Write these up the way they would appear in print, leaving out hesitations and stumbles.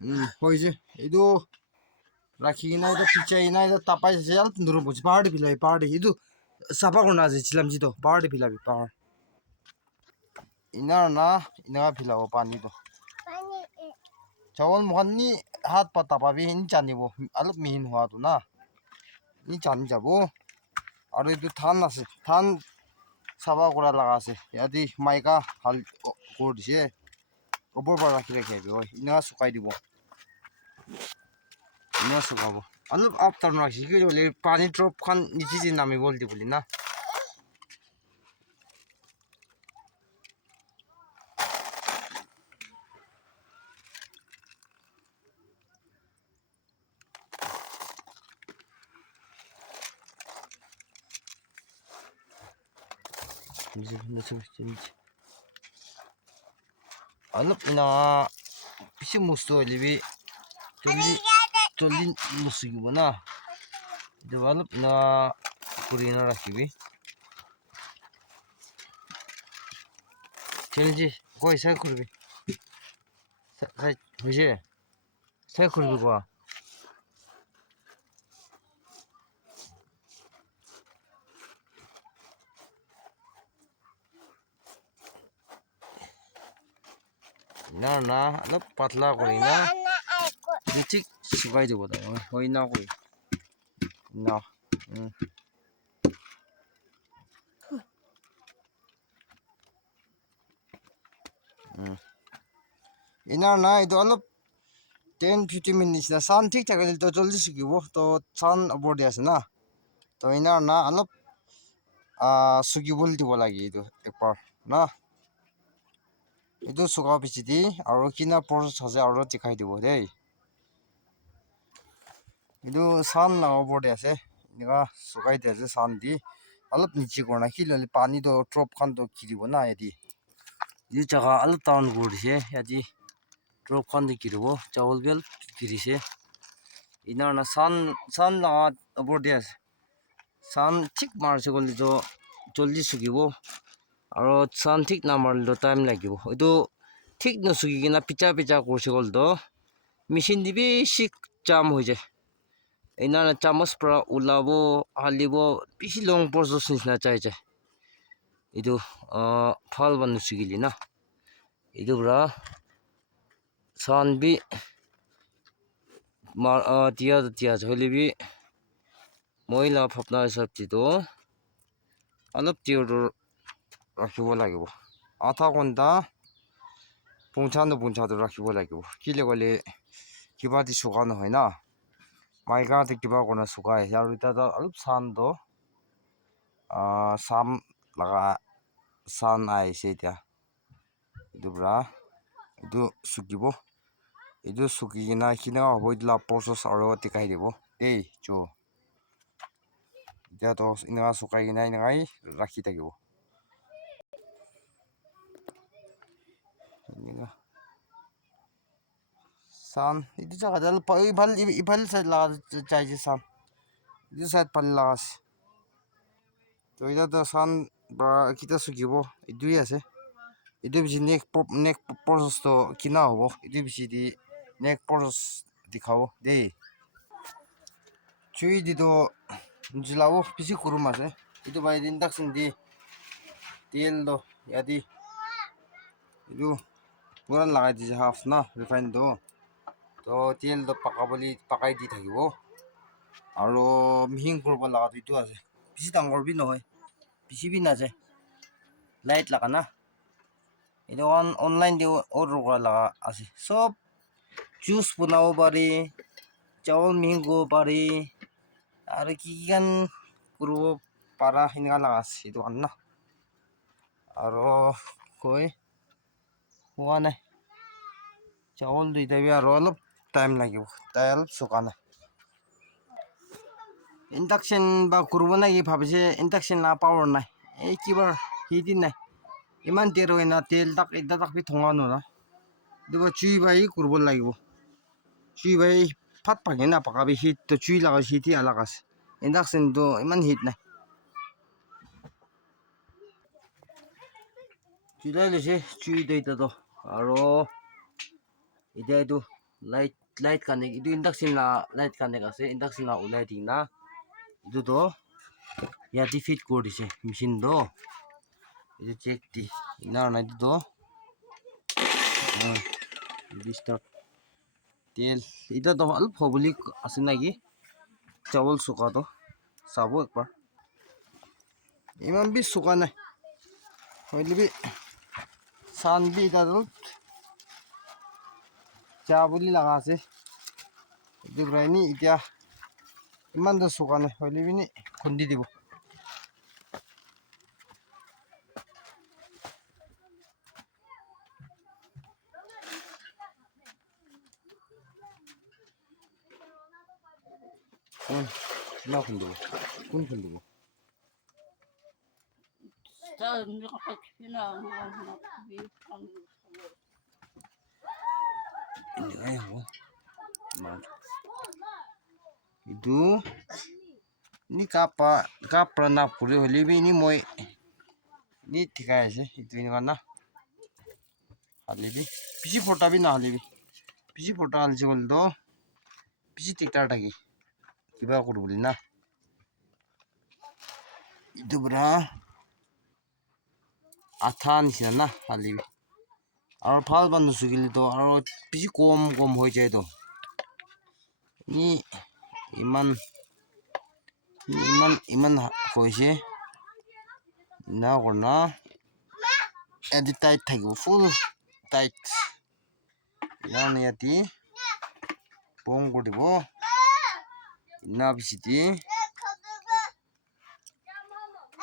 হৈছে এইটো ৰাখি কিনে এইটো পিচাই কিনে এইটো তাপাই অলপ দূৰত বহিছে পাহাৰতে বিলাবি পাহাৰতে এইটো চাফা কৰোঁ আজি চিলামজিটো পাহাৰতে বিলাবি পাহাৰ ইনাৰ না ইনাৰ ফিলাব পানীটো চাউল মহানি হাত পাতা পাবি ইনি জানিব অলপ মিহিন হোৱাটো না ই জানি যাব আৰু এইটো ধান আছে ধান চাফা কৰা লগা আছে ইয়াতে মাইকা হাল কৰি দিছে ওপৰৰ পৰা ৰাখি ৰাখি আহিব ইনা শুকাই দিব ইনা শুকাব অলপ আপ ডাউন ৰাখিছে কি বুলি পানী ড্ৰপখন নিজে নিজে নামিব দি বুলি না অলপ ইনা বেছি মস্ত হ'লে জলদি নুচুকিব না অলপ ইনা কৰি কিনে ৰাখিবি চেলজি গৈ চাই কৰিবি হৈছে চাই কৰিবি কোৱা না না অলপ পাতলা কৰি না ঠিক শুকাই দিব তাই হয় না কৰি না ইনাৰ না এইটো অলপ 10-15 মিনিট না চান ঠিক থাকিলে তো জলদি শুকিব তো চান ওপৰ দি আছে না তো ইনাৰ না অলপ শুকিবলৈ দিব লাগে এইটো একবাৰ না এইটো শুকাব পিছি দি আৰু কিনা প্ৰচেছ আছে আৰু দেখাই দিব দেই এইটো চান না ওপৰ দি আছে এনেকুৱা শুকাই দি আছে চান দি অলপ নিচে কৰা না কি ল'লে পানীটো ট্ৰপখনটো কিৰিব না ইয়াতে এই জাগা অলপ টাউন কৰি দিছে ইয়াতে ট্ৰপখন কিৰিব চাউল বেল কিৰিছে ইনাৰ না চান লগা ওপৰ দি আছে চান ঠিক মাৰিছে গ'লেতো জলদি শুকিব আৰু চান ঠিক নামাৰিলেতো টাইম লাগিব এইটো ঠিক নুচুকি কিনে পিচা পিচা কৰিছে গ'লেতো মেচিন দি বেছি জাম হৈ যায় ইনাৰ চামচ পৰা ওলাব হালিব বেছি লং প্ৰচেছ নিচিনা চাই যায় এইটো ভাল বা নুচুকিলে না এইটো পৰা চান বি তিয়া হ'লে বি মহিলা ভাপনা হিচাপটো অলপ তিয়াৰটো ৰাখিব লাগিব আধা ঘণ্টা পঞ্চাটো ৰাখিব লাগিব কি ক'লে কিবা দি শুকা নহয় না মাইকাতে কিবা কাৰণে শুকাই আহিছে আৰু এতিয়া অলপ চানটো চাম লগা চান আহিছে এতিয়া এইটো পৰা এইটো শুকিব এইটো শুকি কিনে এইখিনি হ'ব এইটো প্ৰচেছ আৰু টিকাই দিব দেই চো এতিয়াতো এনেকুৱা শুকাই কিনে এনেকুৱাই ৰাখি থাকিব চান এইটো জাগাতে অলপ ইফাল চাইড লগা চাইছে চান এইটো চাইড ফালে লগা আছে তো এতিয়াতো চান পৰা কেতিয়া শুকিব এইটোৱে আছে এইটো বেছি নেক্সট প্ৰচেছটো কিনা হ'ব এইটো বেছি দি নেক্সট প্ৰচেছ দেখাব দেই চুই দিতো জিলাব বেছি গৰম আছে এইটো বাই ইণ্ডাকশ্যন দি তেলটো ইয়াতে এইটো পুৰা লগাই দিছে হাফ না ৰিফাইনটো তো তেলটো পকাই দি থাকিব আৰু মিহিন কৰিব লগাটো এইটো আছে বেছি ডাঙৰ বি নহয় বেছি বি নাযায় লাইট লগা না এইটো অনলাইন দি অৰ্ডাৰ কৰা লগা আছে চব জুচ বনাব পাৰি চাউল মিহিন কৰিব পাৰি আৰু কি গান কৰিব পাৰা সেনেকুৱা লগা আছে এইটো কাৰণে না আৰু কৈ হোৱা নাই চাউল দুইটাবি আৰু অলপ টাইম লাগিব তাই অলপ শুকা নাই ইণ্ডাকশ্যন বা কৰিব নাই ভাবিছে ইণ্ডাকশ্যন না পাৱাৰ নাই এই কিবা হিট নাই ইমান দেৰ হয় না তেল তাক এটা তাক থঙা নোৱাৰা এইটো চুই বাই কৰিব লাগিব চুই বাই ফাট পাকে না পকাবি হিটটো চুই লগা হিটই আলাগ আছে ইণ্ডাকশ্যনটো ইমান হিট নাই চুলাই লৈছে চুই এতিয়াতো আৰু এতিয়া এইটো light connect itu induction la light connect ase induction la ulai ding na itu to yati fit kori dise machine do itu check di na na itu to start tel ita to al phobuli ase naki chawal suka to sabo ekbar iman bi suka nai hoile bi san bi ita to cha buli laga ase itu braini itia iman do suka nai hoile bi ni khundi dibo na khundi kun khundi ini ayo itu ni kapa na puri holi bi ni moi ni thikai ase itu ni kana halibi pisi phota bi na halibi pisi phota halje bol do pisi tiktar taki kiba koru boli na itu bra athan sina na halibi aro phal bandu sugili to aro pisi kom hoi jai to ni iman hoise na korna edit tight thakibo full tight yani yati pom koribo na bisiti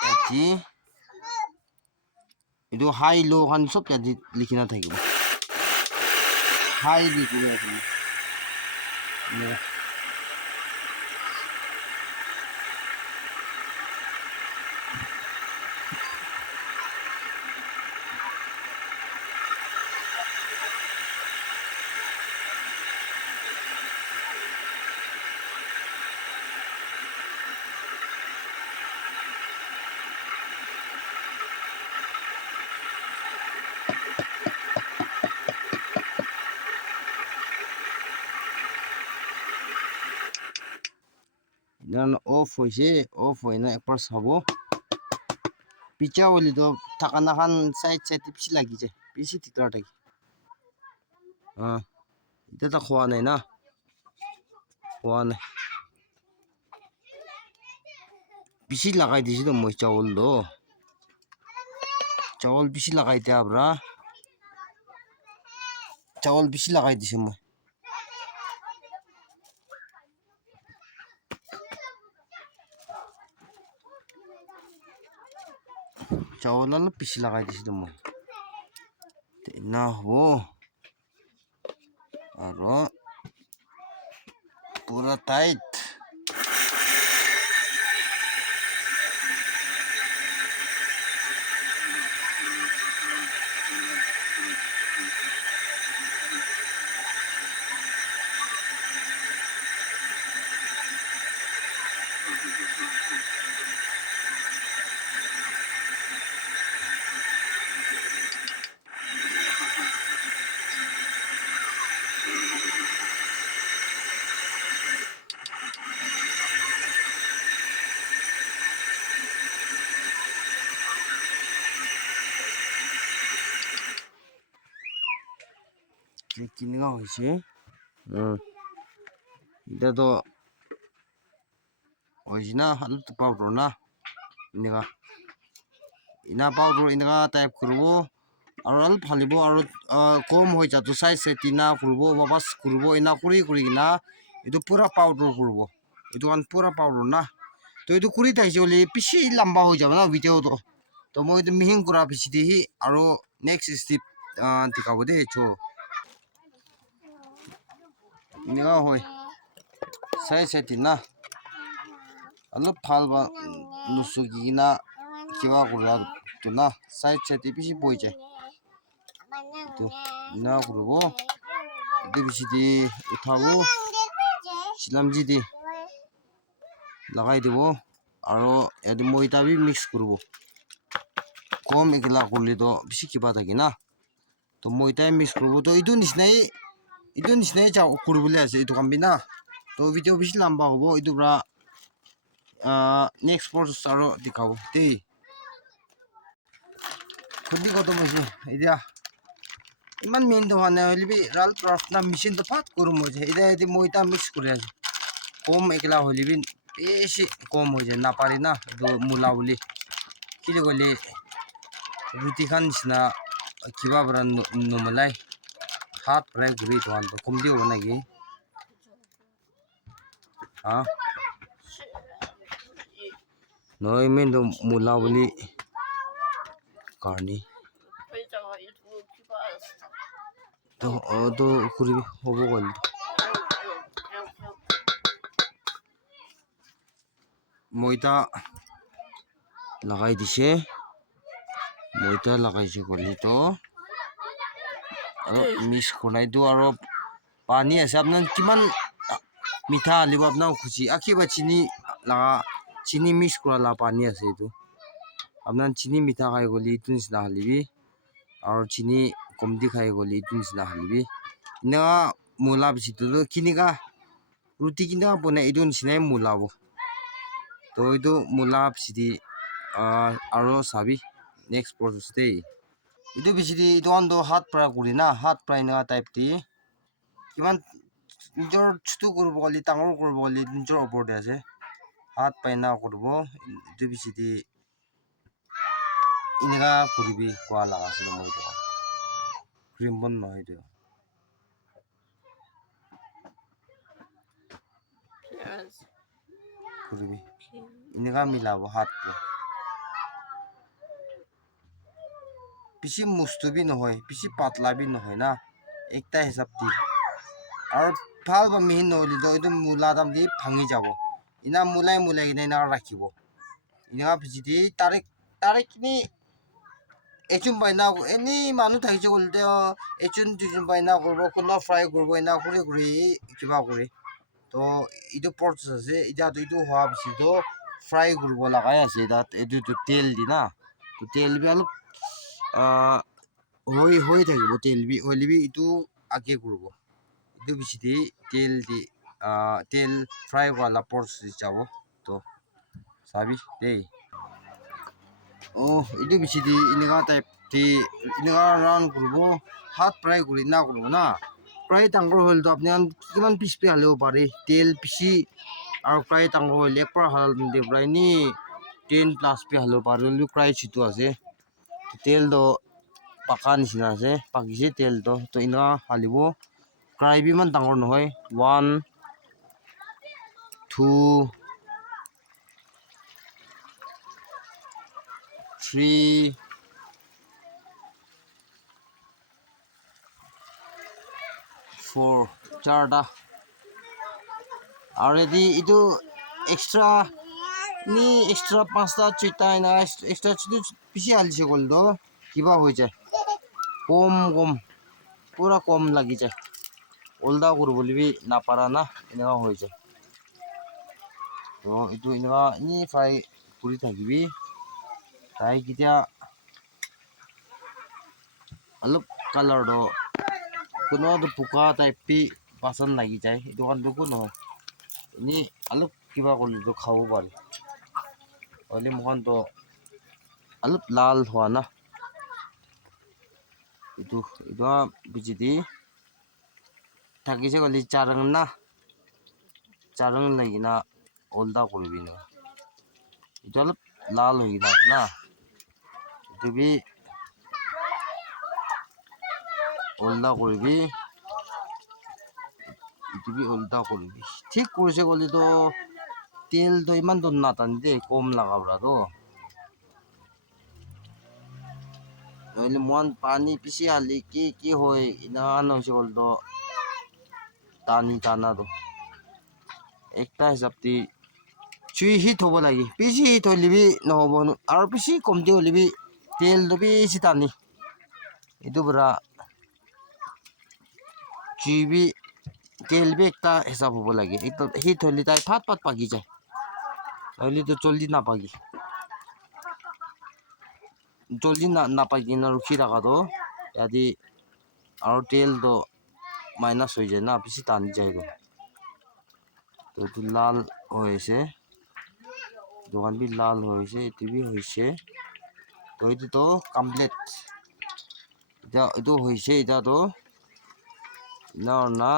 yati itu high low kan sob yati likhina thakibo high likhina thakibo dan off hoise off hoina ekbar sabo picha oli to thakana khan side pisi lagi je pisi tiktar taki ita ta khwa nai na khwa nai pisi lagai disi to moi chawal pisi lagai dia bra chawal pisi lagai disi moi chawal la pisi lagai disi to moi na ho aro pura tight kini ga hoise ita to hoisina halu powder na iniga ina powder iniga type kurbo aro al phalibo aro kom hoi jatu size tina kurbo babas kurbo ina kuri na itu pura powder kurbo itu kan pura powder na to itu kuri thaise oli pisi lamba hoi jaba na video to moi itu mihin kura pisi dehi aro next step tikabo de cho iniga hoi size tina alu phalba nusugi na kiba kurla to na side pisi boije to na kurbo itu bisi di uthabo silamji di lagai debo aro edi moita bi mix kurbo kom ekla kurle to bisi kiba thaki na to moita mix kurbo to itu nisnai itu nisne cha kurubule ase itu kambina to video bishi lamba hobo itu bra next process aro dikhabo tei khudi ko to moje idia iman main to hane holibi ral craft na machine to phat kurum moje idia edi moita mix kore ase kom ekla holibi beshi kom hoje na pari na do mula boli kile gole ruti khan sna kiba bra no malai hat prai guri to an to kumdi hona gi ha noi men do mula boli karni to kuribi hobo gol moita lagai dise moita lagai je goli to miss konai do aro pani ase apnan kiman মিঠা লিব আপনার খুশি আখিবা চিনি লাগা চিনি mix করা লা পানি আছে এটো আপনার চিনি মিঠা খাই গলি ইটো নিচিনা হালিবি আর চিনি কমদি খাই গলি ইটো নিচিনা হালিবি না মুলা বিচিটো কিনিকা রুটি কিনা বনে ইটো নিচিনাই মুলাব তো ইটো মুলা বিচিদি আর সাবি নেক্সট প্রসেস দে ইটো বিচিদি ইটো আন্দো হাত প্রা করি না হাত প্রায় না টাইপ দি কিমান নিজৰ ছুটু কৰিব গলি ডাঙৰ কৰিব গলি নিজৰ ওপৰতে আছে হাত পাইনা কৰিব ইটো বিচিদি ইনকা কৰিবি কোৱা লাগা আছে মই তো ক্ৰীম বন নহয় তো কৰিবি ইনকা মিলাব হাত বেছি মুষ্টুবি নহয় বেছি পাতলাবি নহয় না একটা হিসাব দি আৰু ভাল বা মিহি নহলি তো এইটো মূলা দাম দি ভাঙি যাব ইনা মূলাই মূলাই কিনে ইনা ৰাখিব ইনা ভিজিদি তাৰে কিনি এচুম বাইনা এনি মানুহ থাকিছে গলতে এচুন দুজন বাইনা কৰিব কোনোবা ফ্ৰাই কৰিব ইনা কৰি কৰি কিবা কৰি তো এইটো প্ৰচেছ আছে এতিয়াতো এইটো হোৱা পিছতো ফ্ৰাই কৰিব লগাই আছে তাত এইটো তেল দি না তো তেল বি অলপ হৈ থাকিব তেল বি হলিবি এইটো আগে কৰিব itu bisi di tel fry wala porsi jabo to sabi deh oh itu bisi di ini kan type di ini kan round kurbo hat fry kuri na kurbo na fry tangkor hol to apni an kiman piece pe halo pare tel bisi ar fry tangkor hol ek par hal de fry ni 10 plus pe halo pare lu fry chitu ase tel do pakan sina ase pakise tel to ina halibo Cry bi man tangor নহয় 1 2 3 4 চারটা আর এদি ইটো extra নি extra পাঁচটা ছয়টা না extra যদি বেশি আলছে গল তো কিবা হয়ে যায় কম পুরা কম লাগি যায় ওলদা করব বলিবি না পারা না এনেকা হয়ে যায় তো এইটো এনেকা এনে ফ্রাই কৰি থাকিবি তাই কিতিয়া অলপ কালাৰটো কোনোটো পোকা টাইপ পি পাচন লাগি যায় এইটো কাৰনটো নহয় এনে অলপ কিবা কৰিলেতো খাব পাৰি হ'লে মোখানটো অলপ লাল হোৱা না এইটো বিজিদি থাকিছে গলি চাৰং না চাৰং লাগি না ওলদা কৰিবি না এইটো অলপ লাল হৈ না না এইটো বি ওলদা কৰিবি এইটো বি ওলদা কৰিবি ঠিক কৰিছে গলি তো তেলটো ইমান তো নাটানি দে কম লাগাবৰা তো নহলে মন পানী পিছি আলি কি হয় ইমান হৈছে গল তো টানা তো একটা হিসাব দি চুই হিট হ'ব লাগে বেছি হিট হলিবি নহ'ব আৰু বেছি কমতি হলিবি তেলটো বেছি টানি এইটো পৰা চুইবি তেল বি একটা হিসাব হ'ব লাগে হিট হলি তাই ফাট পাকি যায় নহলে তো জলদি নাপাকি জলদি নাপাকি না ৰখি থাকাতো ইয়াদি আৰু তেলটো মাইনাছ হৈ যায় না বেছি টানি যায় তো এইটো লাল হৈছে দোকান বি লাল হৈছে এইটো বি হৈছে তো এইটোতো কমপ্লিট এতিয়া এইটো হৈছে এতিয়াতো না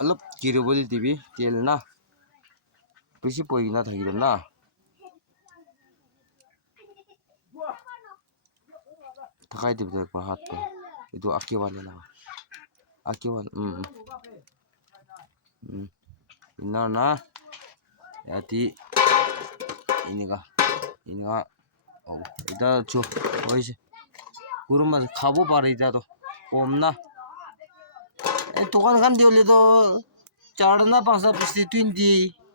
অলপ জিৰবলৈ দিবি তেল না বেছি পৰি নাথাকিব না থাকাই দিব একবাৰ হাতটো এইটো আঁকিবালে না আঁকিবালে না ইয়াতে এনেকা এনেকা এটা হৈছে গৰু মাছ খাব পাৰে এতিয়াতো কম না এই দোকানখন দিলেতো 4 না 5 piece 20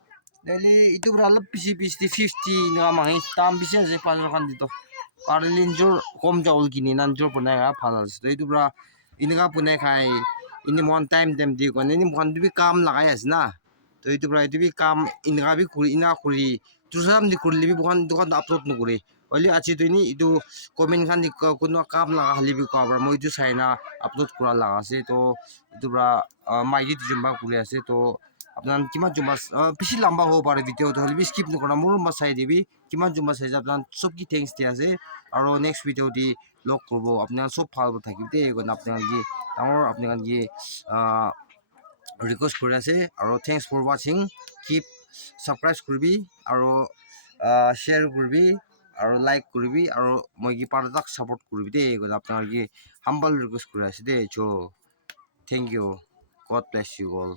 daily itu beralap pisi 50 nga mangi tam bisa je pasal kan dito para linjur kom jauh gini nanjur punai ya pasal itu bra ini ka punai kai ini mon time di kon ini mon bi kam lagai as na to itu bra itu bi kam ini ka bi kuri ina kuri tusam di kuri bi bukan upload no kuri oli achi to ini itu comment kan di kuno kam laga hali bi ko bra moi itu sai na upload kura laga se to itu bra mai di jumba kuri ase to আপনার কিমান Zumba বেশি লম্বা হব পাৰে ভিডিওটো হলে B skip নকৰা মোৰ চাই দিবি কিমান জুম্বা চাইছে আপনাৰ সব কি থ্যাঙ্কস দিয়া আছে আৰু নেক্সট ভিডিও দি লগ কৰব আপনাৰ সব ভাল থাকিব দে আপনাৰ কি ডাঙৰ আপনাৰ কি ৰিকোয়েস্ট কৰে আছে আৰু thanks for watching keep subscribe কৰবি আৰু শেয়াৰ কৰবি আৰু লাইক কৰবি আৰু মই কি পারতাক সাপোর্ট করবি দে আপনার কি হাম্বল রিকোয়েস্ট করে আছে দে চো thank you God bless you all